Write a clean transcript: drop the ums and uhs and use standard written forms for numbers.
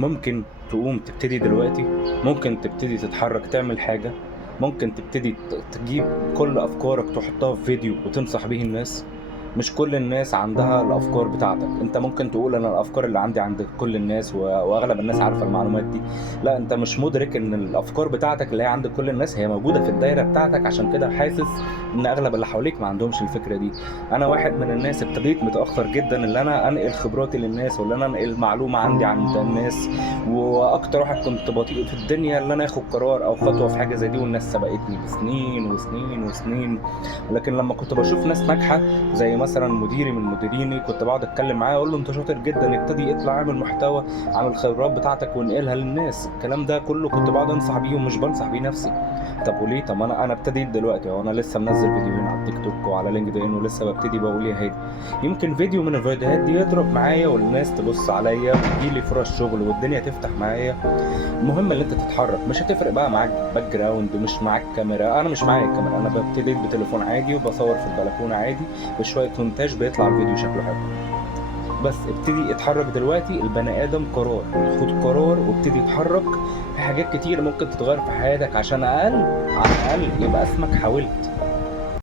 ممكن تقوم تبتدي دلوقتي، ممكن تبتدي تتحرك تعمل حاجة، ممكن تبتدي تجيب كل أفكارك تحطها في فيديو وتنصح بيه الناس. مش كل الناس عندها الأفكار بتاعتك. أنت ممكن تقول أنا الأفكار اللي عندي عند كل الناس وأغلب الناس عارفة المعلومات دي. لا، أنت مش مدرك إن الأفكار بتاعتك اللي هي عند كل الناس هي موجودة في الدايرة بتاعتك، عشان كده حاسس إن أغلب اللي حواليك ما عندهمش الفكرة دي. أنا واحد من الناس ابتديت متأخر جدا اللي أنا أنقل خبراتي للناس، واللي أنا أنقل معلومة عندي عند الناس. واكتر واحد كنت بطيء في الدنيا اللي انا اخد قرار او خطوه في حاجه زي دي، والناس سبقتني بسنين وسنين وسنين. لكن لما كنت بشوف ناس ناجحه زي مثلا مديري من مديريني، كنت بقعد اتكلم معاه اقول له انت شاطر جدا، ابتدي اطلع اعمل محتوى عن الخبرات بتاعتك وانقلها للناس. الكلام ده كله كنت بقعد انصح بيه ومش بنصح بيه نفسي. طب وليه؟ طب انا ابتديت دلوقتي، وانا لسه منزل فيديوهين على التيك توك وعلى لينكد ان، ولسه ببتدي بقول يا هادي يمكن فيديو من الفيديوهات دي يضرب معايا والناس تبص عليا ويجيلي فرص شغل والدنيا تفتح معايا. المهم ان انت تتحرك، مش هتفرق بقى معاك باك جراوند، مش معاك كاميرا. انا مش معايا كاميرا، انا ببتدي بتليفون عادي وبصور في البلكونه عادي، بشويه مونتاج بيطلع الفيديو شكله حلو. بس ابتدي اتحرك دلوقتي. البني ادم قرار، خد قرار وابتدي اتحرك. في حاجات كتير ممكن تتغير في حياتك، عشان اقل على الاقل يبقى اسمك حاولت.